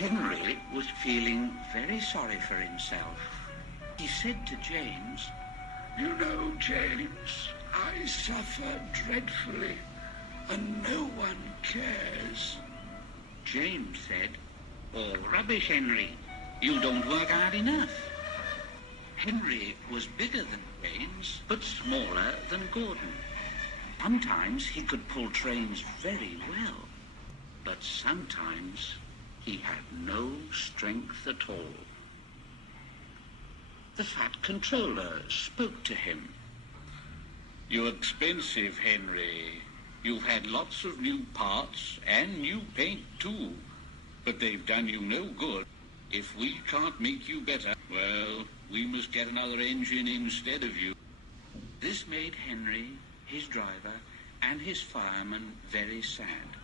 Henry was feeling very sorry for himself. He said to James, "You know, James, I suffer dreadfully, and no one cares." James said, "Oh, rubbish, Henry. You don't work hard enough." Henry was bigger than James, but smaller than Gordon. Sometimes he could pull trains very well, but sometimes he had no strength at all. The Fat Controller spoke to him. "You're expensive, Henry. You've had lots of new parts and new paint too, but they've done you no good. If we can't make you better, well, we must get another engine instead of you." This made Henry, his driver, and his fireman very sad.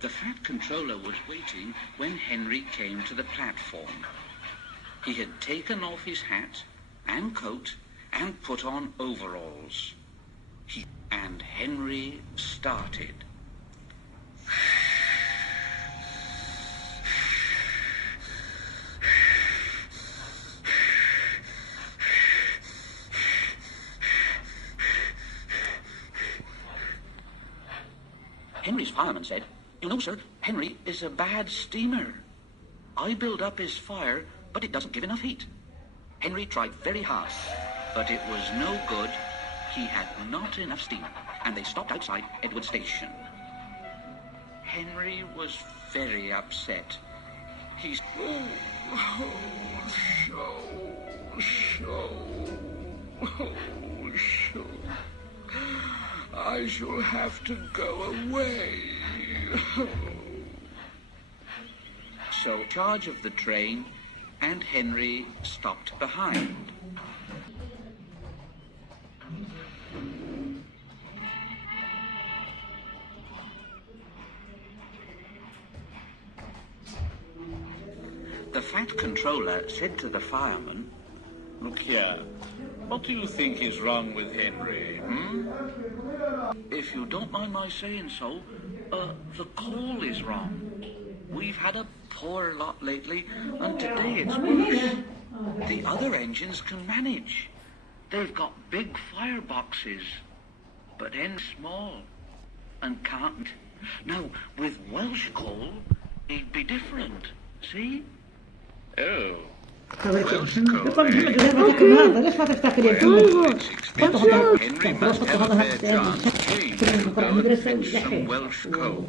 The Fat Controller was waiting when Henry came to the platform. He had taken off his hat and coat and put on overalls. And Henry started. Henry's fireman said, "You know, sir, Henry is a bad steamer. I build up his fire, but it doesn't give enough heat." Henry tried very hard, but it was no good. He had not enough steam, and they stopped outside Edward Station. Henry was very upset. He I shall have to go away. So charge of the train, and Henry stopped behind. The Fat Controller said to the fireman, "Look here, what do you think is wrong with Henry, "If you don't mind my saying so, the coal is wrong. We've had a poor lot lately, and today it's worse. The other engines can manage. They've got big fireboxes, but Hen's small and can't. Now, with Welsh coal, it'd be different. See?" Oh. Welsh coal, Henry must have a fair chance. James will go and fetch some Welsh coal.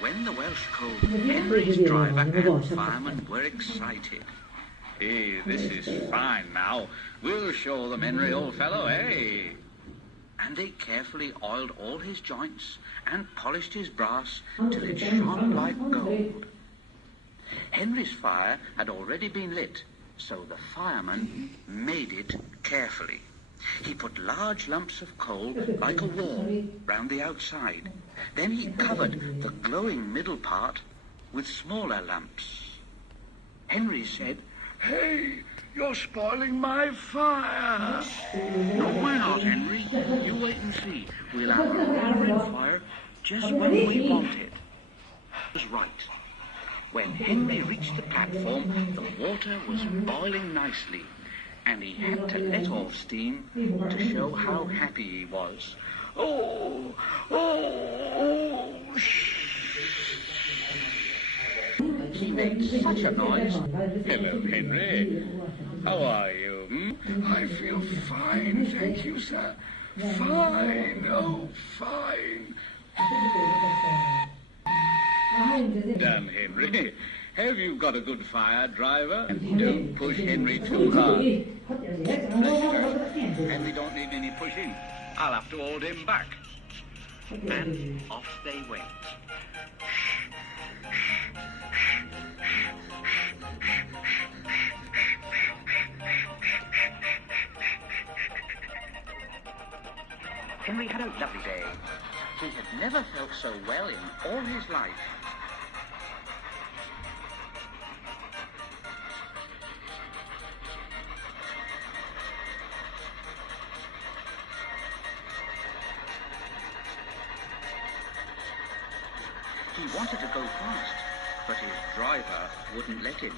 When the Welsh coal, Henry's driver and fireman were excited. Hey, this is fine now. We'll show them, Henry, old fellow, hey? And they carefully oiled all his joints and polished his brass till it shone like gold. Henry's fire had already been lit, so the fireman made it carefully. He put large lumps of coal, like a wall, round the outside. Then he covered the glowing middle part with smaller lumps. Henry said, "Hey, you're spoiling my fire." "No, we're not, Henry. You wait and see. We'll have a roaring fire just when we want it." It was right. When Henry reached the platform, the water was boiling nicely, and he had to let off steam to show how happy he was. Oh. He made such a noise. Hello, Henry. How are you? I feel fine, thank you, sir. Fine, oh, fine. Done, Henry. Have you got a good fire, driver? Don't push Henry too hard. Henry don't need any pushing. I'll have to hold him back. And off they went. Henry had a lovely day. He had never felt so well in all his life. He wanted to go fast, but his driver wouldn't let him.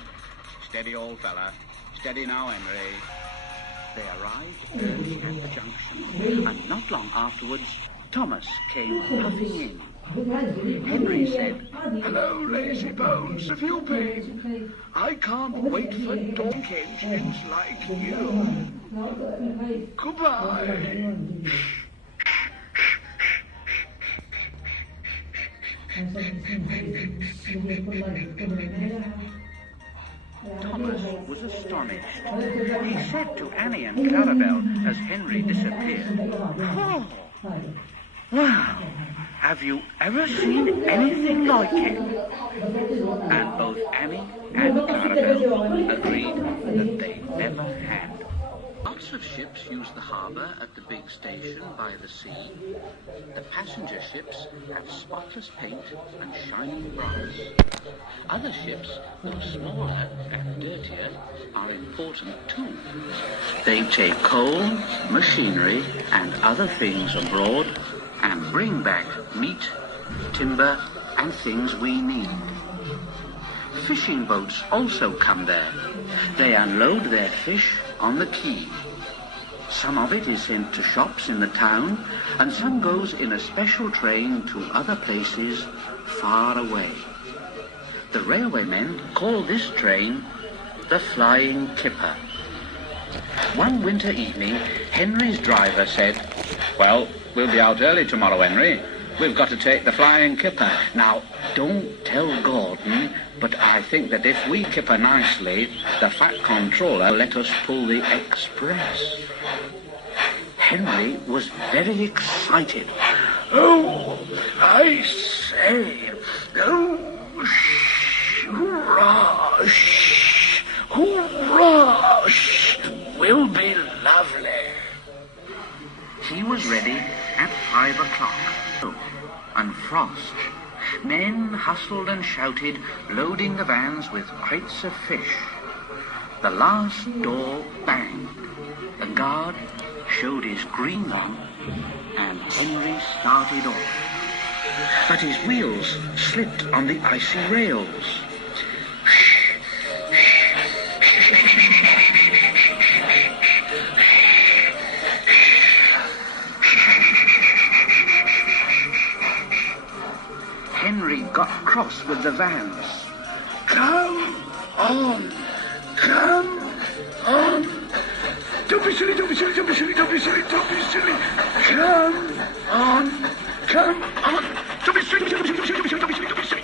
Steady, old fella. Steady now, Henry. They arrived early at the junction, and not long afterwards, Thomas came puffing in. Henry said, "Hello, lazy bones, have you been? I can't wait for donk engines like you. Goodbye." Thomas was astonished. He said to Annie and Clarabelle as Henry disappeared, "Oh, wow, have you ever seen anything like it?" And both Annie and Clarabelle agreed that they never had. Lots of ships use the harbour at the big station by the sea. The passenger ships have spotless paint and shining brass. Other ships, though smaller and dirtier, are important too. They take coal, machinery, and other things abroad and bring back meat, timber, and things we need. Fishing boats also come there. They unload their fish on the quay. Some of it is sent to shops in the town, and some goes in a special train to other places far away. The railwaymen call this train the Flying Kipper. One winter evening, Henry's driver said, Well, we'll be out early tomorrow, Henry. We've got to take the Flying Kipper. "Now, don't tell Gordon, but I think that if we kipper nicely, the fat controller will let us pull the express." Henry was very excited. "Oh, I say, oh, hurrah, hurrah, will be lovely." He was ready at 5 o'clock. And frost. Men hustled and shouted, loading the vans with crates of fish. The last door banged. The guard showed his green lamp, and Henry started off. But his wheels slipped on the icy rails. Henry got cross with the vans. Come on, come on. Don't be silly, don't be silly, don't be silly, don't be silly, don't be silly. Come on, come on. Don't be silly, don't be silly, don't be silly, don't be silly, don't be silly, don't be silly.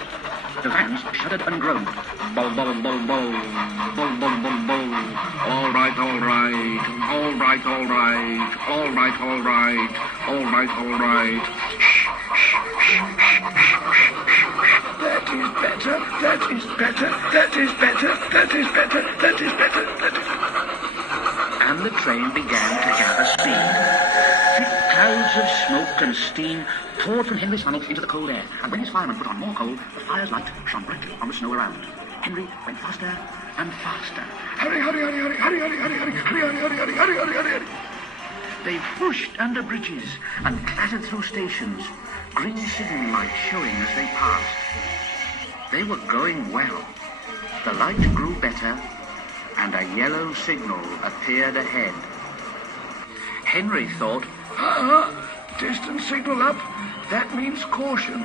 The vans shuddered and groaned. Bow, bow, bow, bow, bow, bow, bow, bow. All right, all right, all right, all right, all right, all right, all right, all right. That is better, that is better, that is better, that is better, that is better, that is better. And the train began to gather speed. Thick clouds of smoke and steam poured from Henry's funnel into the cold air, and when his fireman put on more coal, the fire's light shone brightly on the snow around. Henry went faster and faster. Hurry, hurry, hurry, hurry, hurry, hurry, hurry, hurry, hurry, hurry, hurry, hurry, hurry, hurry, hurry. They whooshed under bridges and clattered through stations, green signal lights showing as they passed. They were going well. The light grew better, and a yellow signal appeared ahead. Henry thought, Distance signal up. That means caution.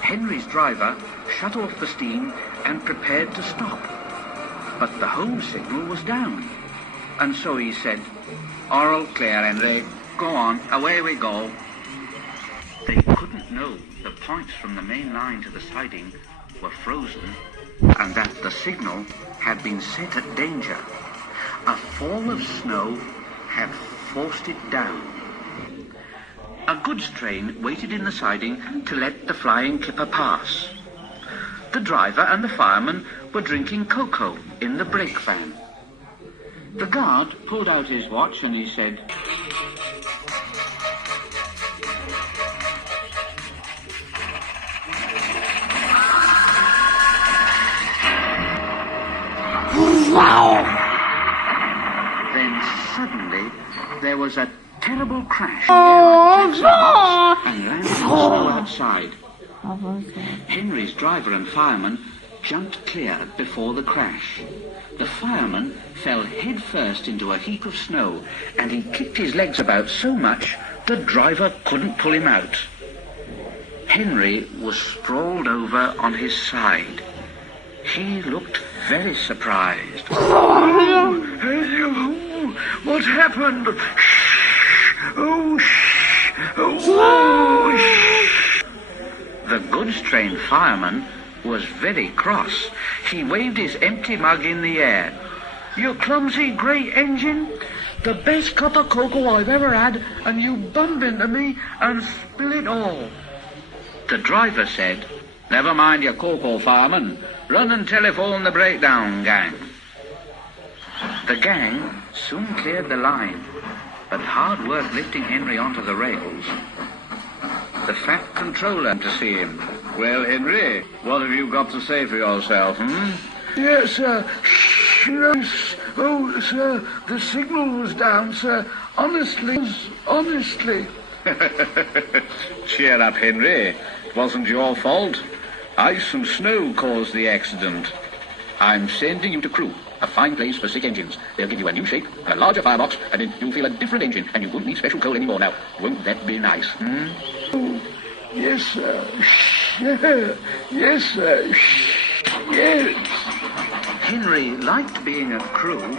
Henry's driver shut off the steam and prepared to stop. But the home signal was down. And so he said, "All clear, Henry. Go on, away we go." They couldn't know the points from the main line to the siding were frozen, and that the signal had been set at danger. A fall of snow had forced it down. A goods train waited in the siding to let the Flying Kipper pass. The driver and the fireman were drinking cocoa in the brake van. The guard pulled out his watch and he said, Then suddenly there was a terrible crash in the air like Jackson Box and landed in the snow outside. Henry's driver and fireman jumped clear before the crash. The fireman fell head first into a heap of snow, and he kicked his legs about so much the driver couldn't pull him out. Henry was sprawled over on his side. He looked very surprised. Oh, what happened? Shh. Oh, shh. Oh, shh. The goods-trained fireman was very cross. He waved his empty mug in the air. "You clumsy great engine! The best cup of cocoa I've ever had, and you bump into me and spill it all." The driver said, "Never mind your cocoa, fireman. Run and telephone the breakdown gang." The gang soon cleared the line, but hard work lifting Henry onto the rails. The fat controller came to see him. "Well, Henry, what have you got to say for yourself, Yes, sir. Shh. Oh, sir, the signal was down, sir. Honestly. Cheer up, Henry. It wasn't your fault. Ice and snow caused the accident. I'm sending you to Crewe, a fine place for sick engines. They'll give you a new shape and a larger firebox, and then you'll feel a different engine, and you won't need special coal anymore now. Won't that be nice, Oh, yes, sir. Yes, sir. Yes. Henry liked being at Crewe,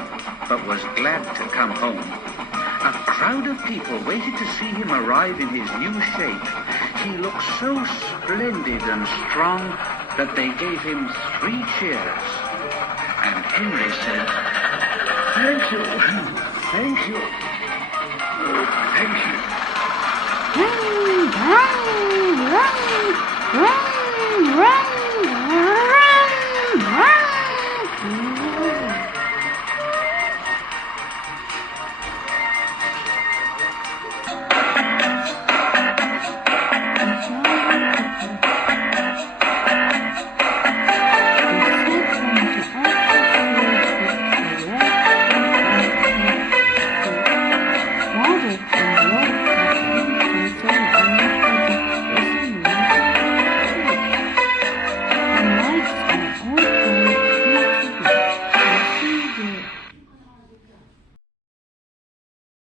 but was glad to come home. A crowd of people waited to see him arrive in his new shape. He looked so splendid and strong that they gave him 3 cheers. And Henry said, Thank you. Thank you. Thank you.